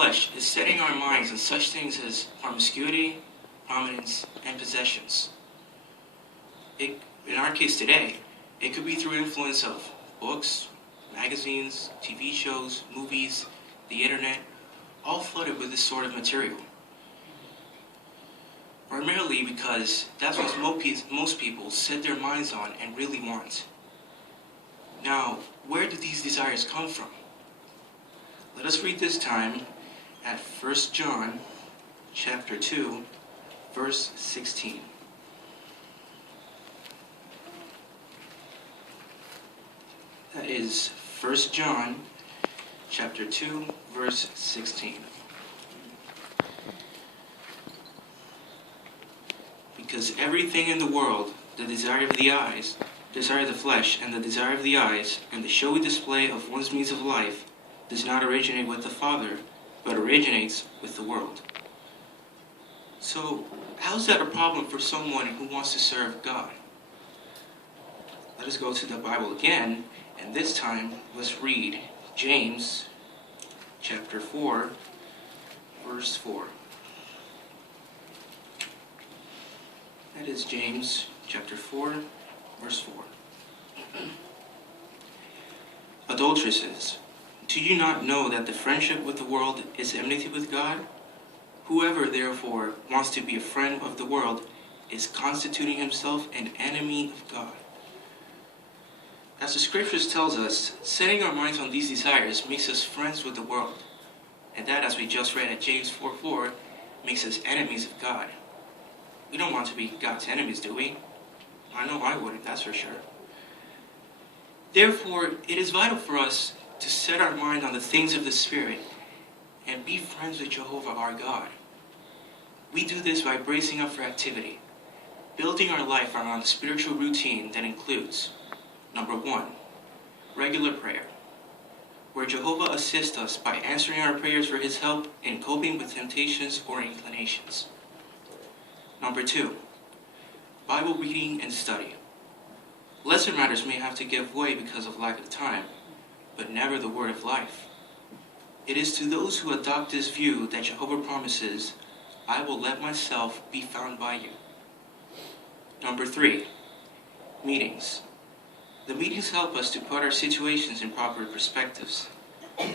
flesh is setting our minds on such things as promiscuity, prominence, and possessions. In our case today, it could be through influence of books, magazines, TV shows, movies, the internet, all flooded with this sort of material. Primarily because that's what most people set their minds on and really want. Now, where do these desires come from? Let us read this time at 1 John chapter 2, verse 16. That is 1 John chapter 2, verse 16. Because everything in the world, the desire of the eyes, desire of the flesh, and the desire of the eyes, and the showy display of one's means of life, does not originate with the Father, but originates with the world. So, how is that a problem for someone who wants to serve God? Let us go to the Bible again, and this time, let's read James chapter 4, verse 4. That is James chapter 4, verse 4. Adulteresses, do you not know that the friendship with the world is enmity with God? Whoever, therefore, wants to be a friend of the world is constituting himself an enemy of God. As the scriptures tells us, setting our minds on these desires makes us friends with the world. And that, as we just read at James 4:4, makes us enemies of God. We don't want to be God's enemies, do we? I know I wouldn't, that's for sure. Therefore, it is vital for us to set our mind on the things of the Spirit and be friends with Jehovah our God. We do this by bracing up for activity, building our life around a spiritual routine that includes, number 1, regular prayer, where Jehovah assists us by answering our prayers for his help in coping with temptations or inclinations. Number 2, Bible reading and study. Lesser matters may have to give way because of lack of time, but never the word of life. It is to those who adopt this view that Jehovah promises, I will let myself be found by you. Number 3, meetings. The meetings help us to put our situations in proper perspectives.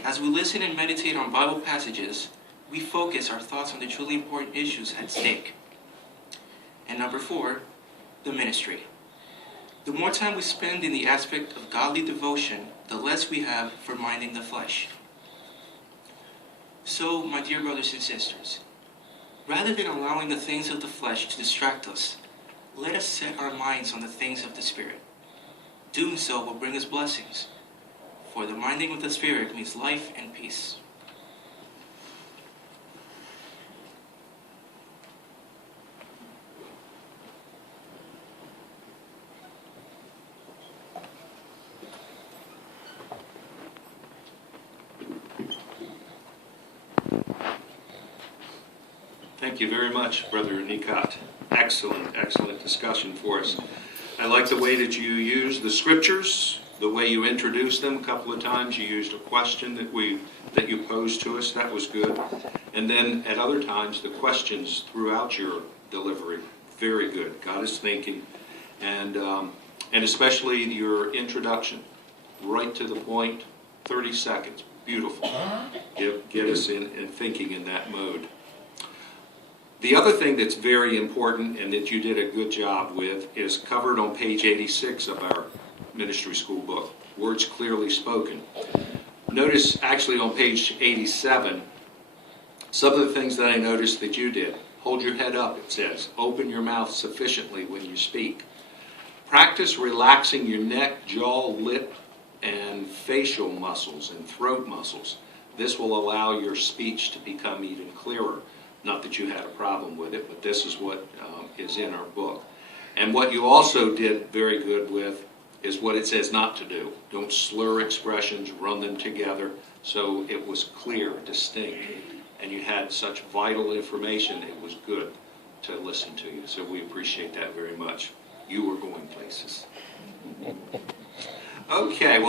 As we listen and meditate on Bible passages, we focus our thoughts on the truly important issues at stake. And number 4, the ministry. The more time we spend in the aspect of godly devotion, the less we have for minding the flesh. So, my dear brothers and sisters, rather than allowing the things of the flesh to distract us, let us set our minds on the things of the Spirit. Doing so will bring us blessings, for the minding of the Spirit means life and peace. Thank you very much, Brother Nikat. Excellent discussion for us. I like the way that you use the scriptures, the way you introduced them. A couple of times you used a question that you posed to us. That was good. And then at other times, the questions throughout your delivery. Very good. Got us thinking. And especially your introduction. Right to the point, 30 seconds. Beautiful. Get us in thinking in that mode. The other thing that's very important and that you did a good job with is covered on page 86 of our ministry school book, Words Clearly Spoken. Notice actually on page 87, some of the things that I noticed that you did. Hold your head up, it says. Open your mouth sufficiently when you speak. Practice relaxing your neck, jaw, lip, and facial muscles and throat muscles. This will allow your speech to become even clearer. Not that you had a problem with it, but this is what is in our book. And what you also did very good with is what it says not to do. Don't slur expressions, run them together. So it was clear, distinct, and you had such vital information, it was good to listen to you. So we appreciate that very much. You were going places. Okay, well.